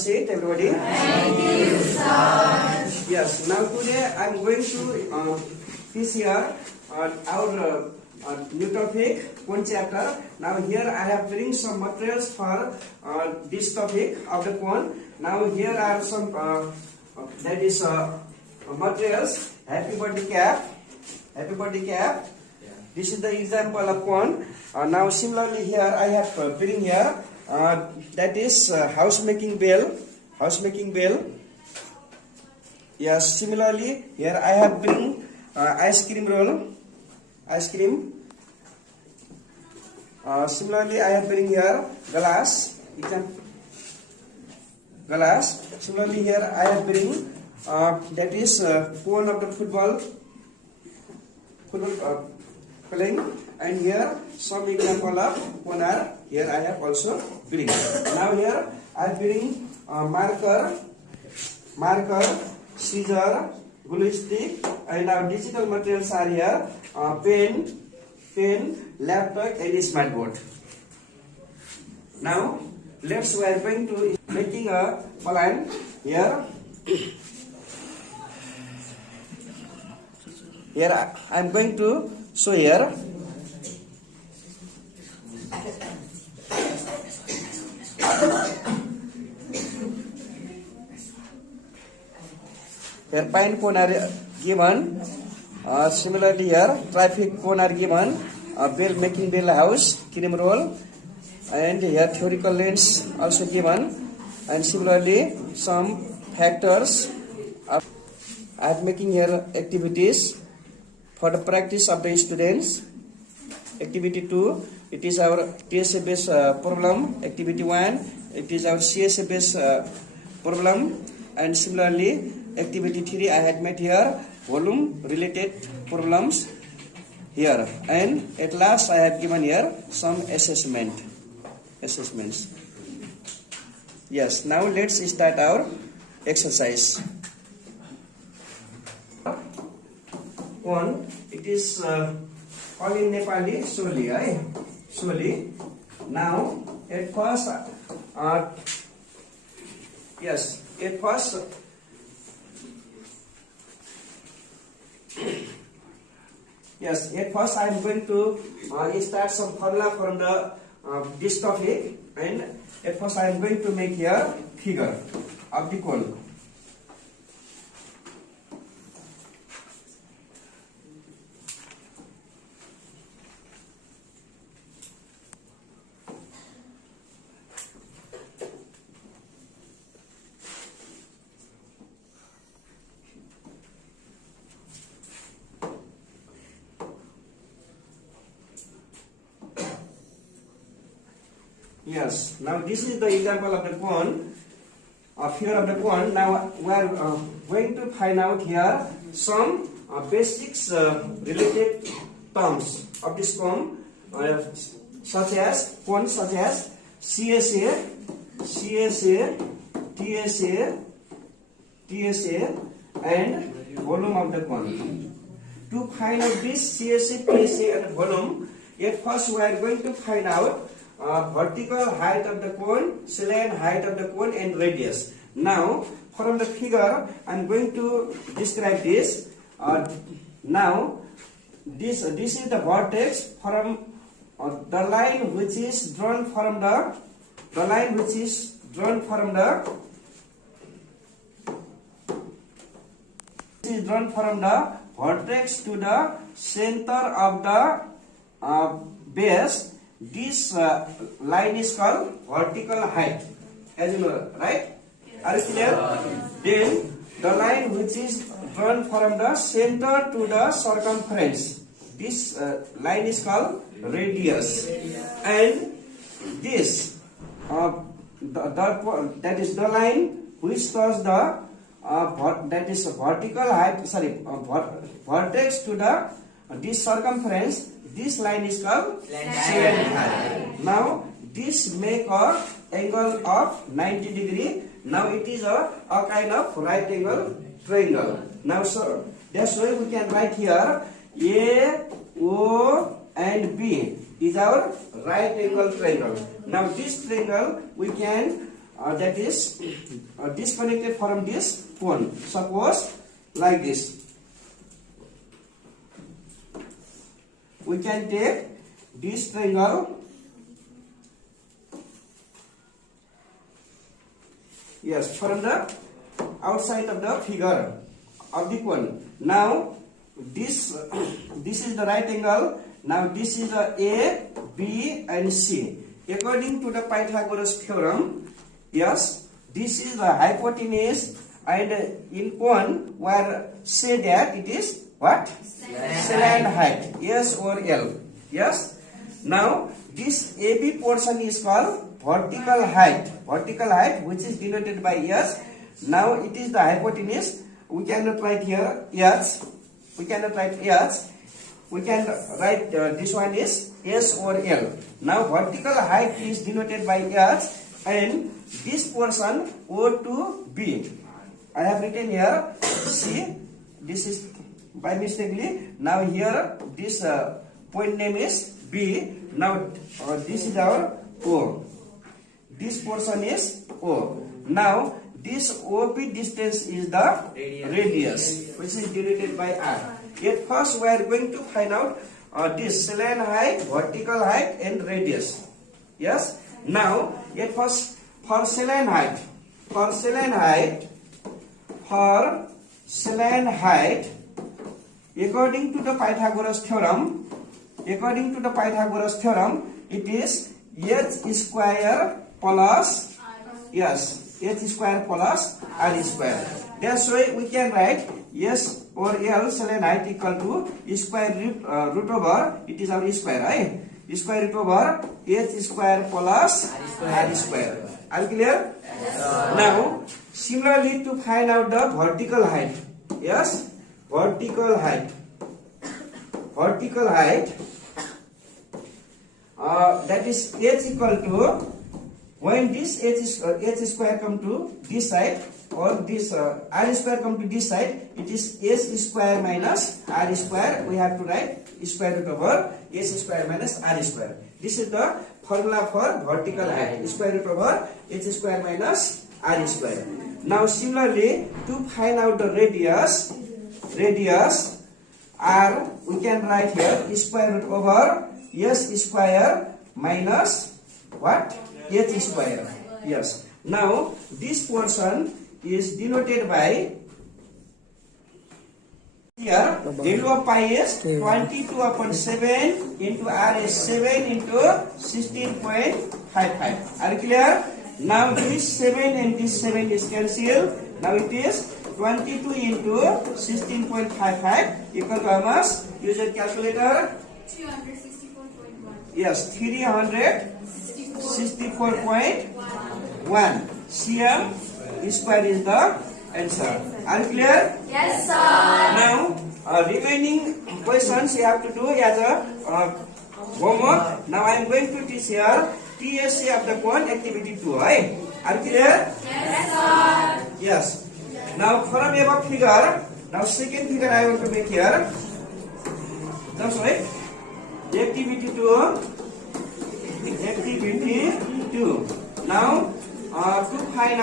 say it, everybody. Thank you, sir. Yes. Now today I'm going to teach here our new topic, one chapter. Now here I have bring some materials for this topic of the cone. Now here are some that is materials. Happy birthday cap. Happy birthday cap. This is the example of cone. Now similarly here I have bring here that is house making bell. House making bell. Yes. Similarly here I have bring ice cream roll. Ice cream. Similarly, I have bring here glass. Glass. Similarly, here I have bring that is cone of the football playing, and here some example of cone are here I have also bring. Now here I bring marker, scissor, glue stick, and our digital materials are here pen, laptop, and smart board. Now we are going to making a plan here. Here I am going to show here. Here pine cone are given. Similarly here traffic cone are given. Bell making bell house, cream roll, and here theoretical lens also given. And similarly some factors. I am making here activities for the practice of the students. Activity 2, it is our TSA based problem. Activity 1, it is our CSA based problem. And similarly activity 3, I had made here volume related problems here, and at last I have given here some assessments. Yes, now let's start our exercise. One, it is all in Nepali, Soli, right? Soli. Now at first at first I am going to start some formula from the this topic, and at first I am going to make here figure of the cone. Yes, now this is the example of the cone, figure of the cone. Now we are going to find out here some basics related terms of this cone, such as CSA, TSA, and volume of the cone. To find out this CSA, TSA, and volume, at first we are going to find out vertical height of the cone, slant height of the cone, and radius. Now from the figure I am going to describe this. Now this is the vertex from the line which is drawn from the vertex to the center of the base. This line is called vertical height, as you know, right? Are you clear? Then the line which is drawn from the center to the circumference, this line is called radius. And this that is the line which touches the that is vertical height. Vertex to the this circumference. This line is called slant height. Now this make a angle of 90 degree. Now it is a kind of right angle triangle. Now so that's why we can write here A, O, and B is our right angle triangle. Now this triangle we can that is disconnected from this cone. Suppose like this. We can take this triangle. Yes, from the outside of the figure of the cone. Now this is the right angle. Now this is the A, B and C. According to the Pythagoras theorem, yes, this is the hypotenuse, and in cone where say that it is what? Slant height, S or L. Yes. Now this AB portion is called vertical height. Vertical height, which is denoted by S. Now it is the hypotenuse. We cannot write here H. We cannot write H. We can write this one is S or L. Now vertical height is denoted by H, and this portion O to B. I have written here C. This is by mistakenly. Now here this point name is B. Now this is our O. This portion is O. Now this OB distance is the radius, which is denoted by R. At first we are going to find out this slant height, vertical height and radius. Yes. Now at first for slant height, according to the Pythagoras theorem, it is h square plus h square plus r square. That's why we can write S or L slant height equal to square root over, it is our square, right? Square root over h square plus r square. Are you clear? Yes, now similarly to find out the vertical height. Yes, vertical height, that is h equal to, when this h square come to this side, or this r square come to this side, it is s square minus r square. We have to write square root over s square minus r square. This is the formula for vertical height, square root over h square minus r square. Now similarly to find out the radius r, we can write here square root over s square minus what? H square. Yes. Now this portion is denoted by, here value of pi is 22 upon 7 into r is 7 into 16.55. Are you clear? Now this 7 and this 7 is cancelled. Now it is 22 into 16.55 equal to how much? Use your calculator. 364.1. Yes, 364.1 cm square is the answer. Are you clear? Yes, sir. Now remaining questions you have to do as a homework. Now I am going to teach here TSC of the cone activity 2. Right? Are you clear? Yes, sir. Yes. Now from above figure, now second figure I want to make here. That's right. Activity 2. Now to find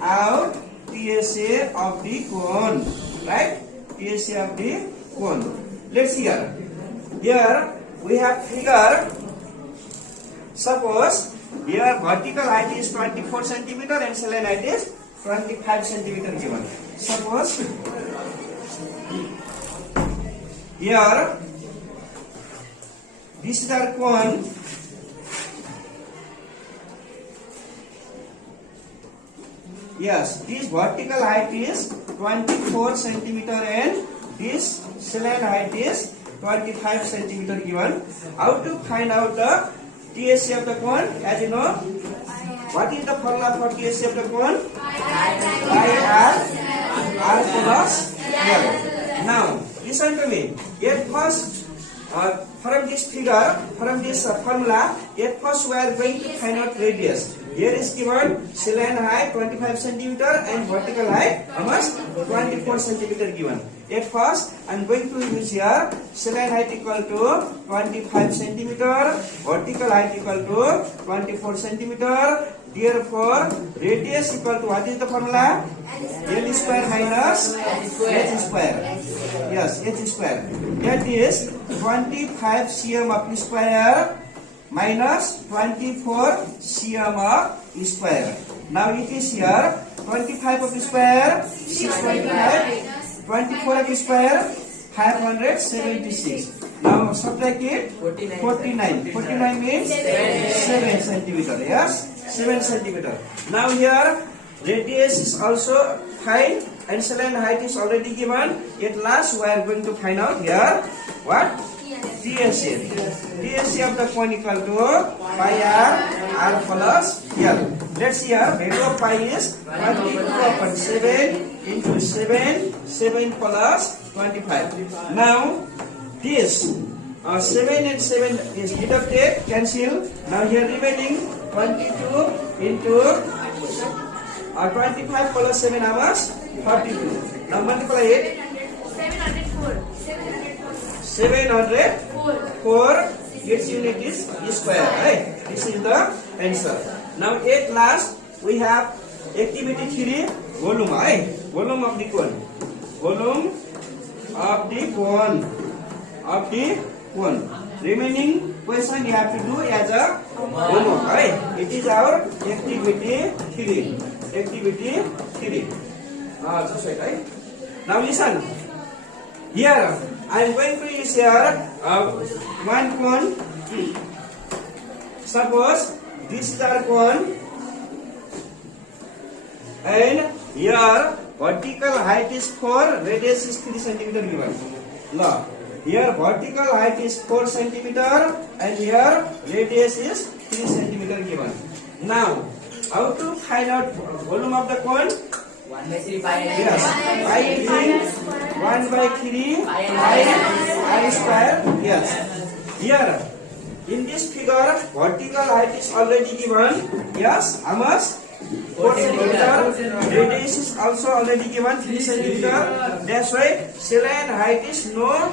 out TSA of the cone, right? TSA of the cone. Let's see here. Here we have figure. Suppose here vertical height is 24 cm and slant height is 25 cm given. Suppose here this is our cone. Yes, this vertical height is 24 cm and this slant height is 25 cm given. How to find out the TSA of the cone? As you know, what is the formula for TSA of the cone? Pi r plus L. Now, listen to me. At first, from this figure, from this formula, at first we are going to find out radius. here is given saline height 25 centimeter and vertical height how much? 24 centimeter given. At first, I am going to use here saline height equal to 25 centimeter, vertical height equal to 24 centimeter. Therefore, radius equal to what is the formula? L square minus h square. Yes, h square. That is 25 cm of square minus 24 cm of square. Now it is here 25 of square 625, 24 of square 576. Now subtract it 49. 49 means 7 centimeter. Yes, 7 centimeter. Now here radius is also fine and saline height is already given. At last we are going to find out here what? TSA. TSA of the cone equal to pi r plus L. Let's see here, value of pi is 22/7 into 7 plus 25. Now this 7 and 7 is deducted, cancel. Now here remaining 22 into 25 plus 7 hours 42. Now multiply it. 704. Its unit is square, right? This is the answer. Now at last we have activity 3, volume, right? Volume of the cone. Volume of the cone. Remaining question you have to do as a homework, right? It is our activity 3. Activity 3. Just wait, right? Now listen. Here I am going to use here one cone. Suppose this is our cone, and here vertical height is 4, radius is 3 centimeter given. Now here vertical height is 4 centimeter and here radius is 3 centimeter given. Now how to find out volume of the cone? 1/3 pi. Yes, pi means 1/3 pi r square. Yes. Here in this figure vertical height is already given. Yes, how much? 4 centimeter. Radius is also already given 3 centimeter. That's why saline height is no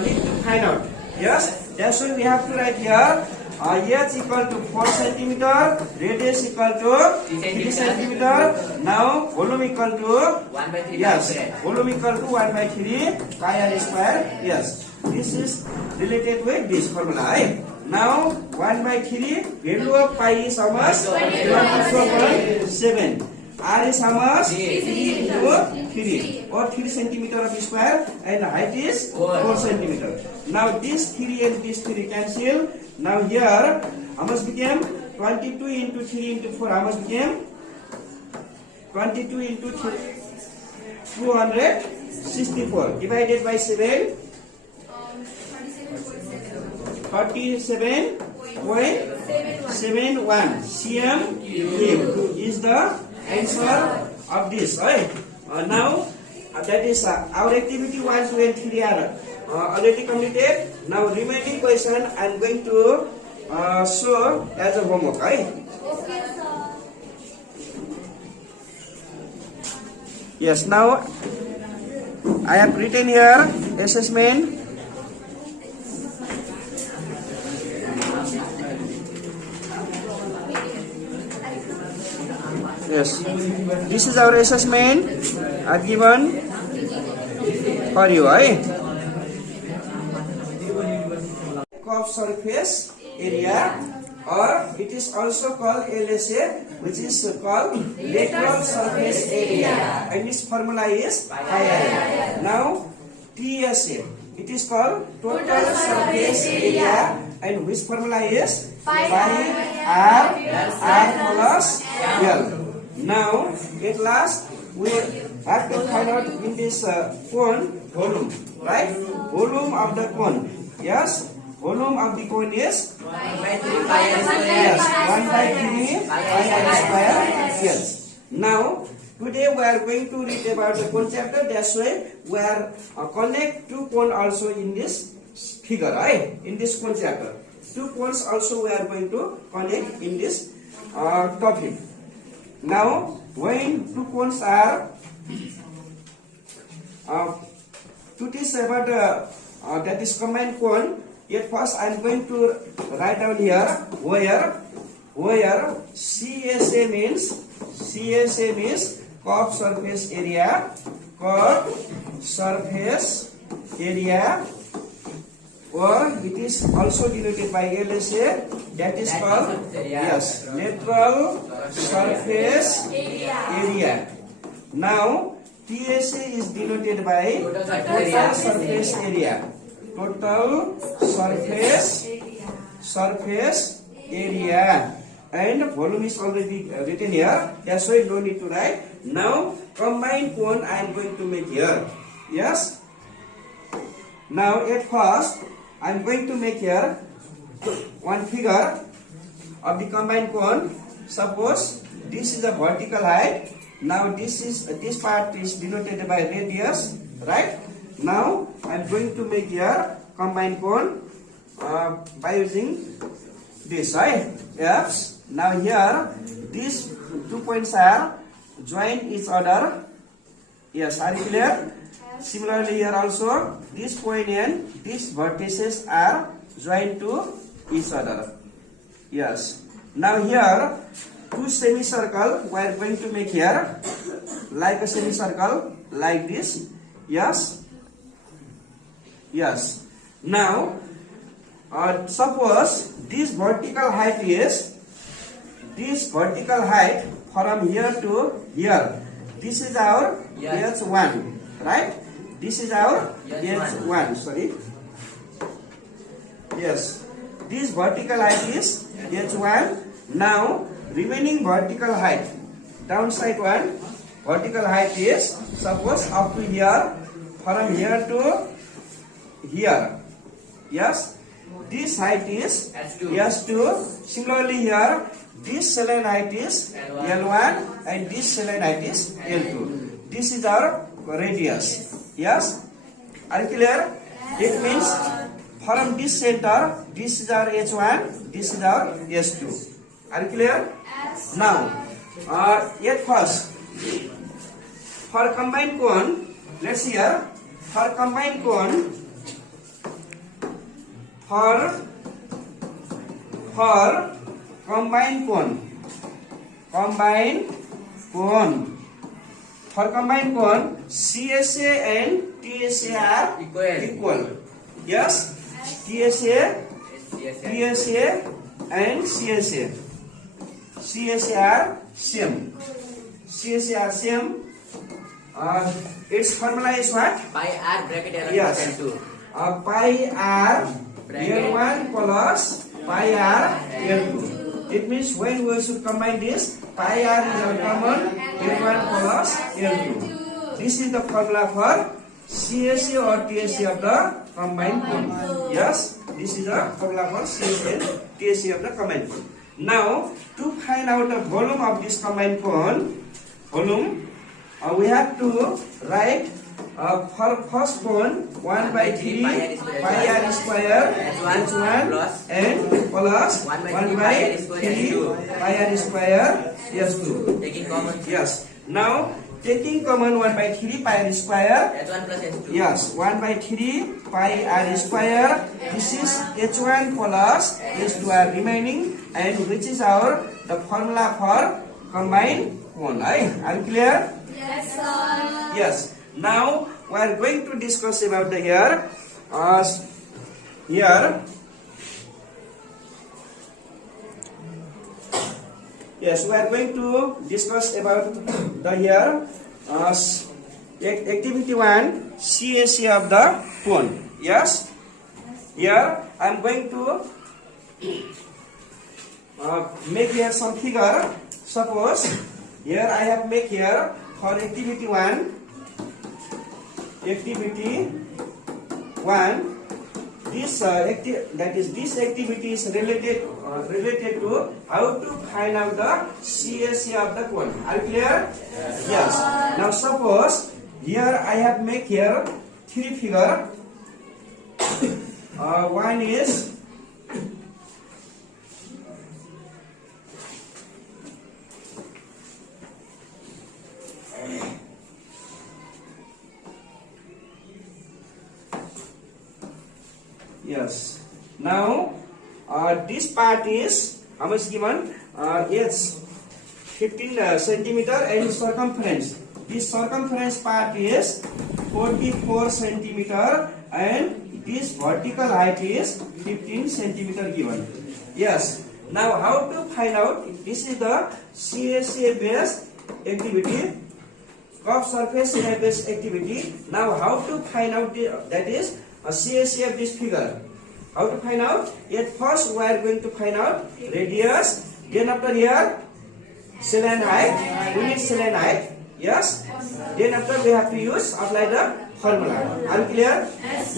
need to find out. Yes, that's why we have to write here h equal to 4 centimeter, radius equal to 3 centimeter. Now volume equal to 1/3. yes, volume equal to 1/3 pi r square. Yes, this is related with this formula. Right? Now 1/3 value of pi is how much? 24.7. R is how much? 3 into 3 or 3 centimeter of square and height is 4 centimeter. Now this 3 and this 3 cancel. Now here how much became? 22 into 3 into 4 how much became? 22 into 3 264 divided by 7 47.71 cm cube is the answer of this, right? Now that is our activity 1, 2 and 3 are already completed. Now remaining question I am going to show as a homework, right? Yes, now I have written here assessment. Yes, this is our assessment given for you, right? Curved surface area, or it is also called LSA, which is called lateral surface area, and its formula is pi r. Now TSA, it is called total surface area, and which formula is pi r plus L. Now at last we have to find out in this cone volume, right? Volume of the cone. Yes, volume of the cone is 1/3 pi r square. yes 1/3 pi r square. Yes. Now today we are going to read about the cone chapter. That's why we are connect two cone also in this figure, right? In this cone chapter, two cones also we are going to connect in this topic. Now, when two cones are to teach about that is combined cone, at first I am going to write down here where CSA means curved surface area, or it is also denoted by LSA, that is called lateral surface area. Now TSA is denoted by total surface area. Total surface area. And volume is already written here. That's why no need to write. Now combined cone I am going to make here. Yes. Now at first I am going to make here one figure of the combined cone. Suppose this is the vertical height. Now this part is denoted by radius, right? Now I am going to make here combined cone by using this, right? F's. Now here these 2 points are joined each other. Yes, are you clear? Similarly here also this point and these vertices are joined to each other. Yes. Now here two semicircle we are going to make here like a semicircle like this. Yes. Yes. Now suppose this vertical height from here to here. This is our H1, right? This is our H1. Sorry. Yes. This vertical height is H1. Now remaining vertical height, downside one, vertical height is suppose up to here, from here to here. Yes. This height is S2. Similarly here, this saline height is L1 and this saline height is L2. This is our radius. Yes. Are you clear? It means from this center, this is our H1, this is our S2. Are you clear? Now, at first, for combined cone, let's see here. For combined cone, for combined cone, CSA and TSA are equal. Yes, TSA and CSA are same. Its formula is what? Pi r bracket L1 Yes. equal to Pi r L1 plus pi r L2. It means when we should combine this, pi r is our common, L1 plus L2. This is the formula for CSA or TSA of the combined cone. Yes, this is the formula for CSA and TSA of the combined cone. Now, to find out the volume of this combined cone, we have to write for first cone 1/3 pi r square H1 and plus 1/3 pi r square S2. taking common Yes. Now taking common 1/3 pi r square. H1 plus H2. Yes, 1/3 pi r square. This is H1 plus H2 are remaining, and which is the formula for combined cone. Are you clear? Yes, sir. Yes. Now we are going to discuss about the here. Yes, we are going to discuss about the here. Activity 1, CSA of the cone. Yes. Here I am going to make here some figure. Suppose here I have make here for activity 1. This this activity is related to how to find out the CSA of the cone. Are you clear? Yes. Now suppose here I have make here 3 figure. One is Yes. Now, this part is how much given? Yes, 15 centimeter and circumference. This circumference part is 44 centimeter and this vertical height is 15 centimeter given. Yes. Now, how to find out? This is the CSA based activity, curved surface area based activity. Now, how to find out that is a CSA of this figure? How to find out? At first, we are going to find out radius. Then after here, saline height. We need saline height. Yes. Then after we have to apply the formula. Are you clear? Yes.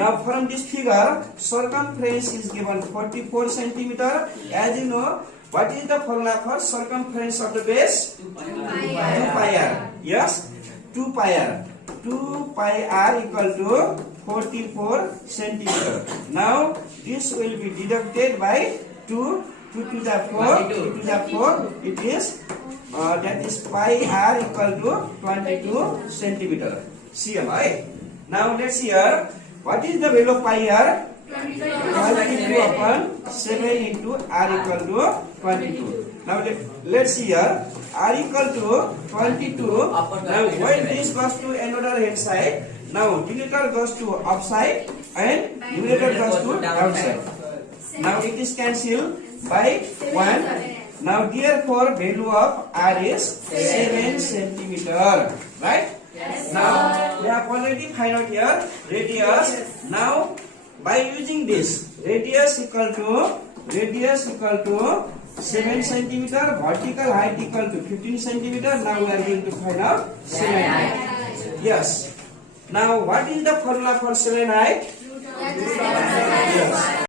Now from this figure, circumference is given 44 centimeter. As you know, what is the formula for circumference of the base? 2 pi r. Yes. 2 pi r. 2 pi r equal to 44 centimeter. Now this will be deducted by 2 to the 4. 2 to the 4. It is that is pi r equal to 22 centimeter. CMI. Now let's see here. What is the value of pi r? 22 upon 7 into r equal to 22. Now let's see here. R equal to 22. Now when this goes to another hand side, now denominator goes to upside and numerator goes to downside. Now it is cancelled by 1. Now therefore value of r is 7 centimeter. Right? Yes. Now we have already find out here radius. Now by using this radius equal to 7 centimeter, vertical height equal to 15 centimeter. Now we are going to find out saline height. Yes. Now what is the formula for saline height? Yes.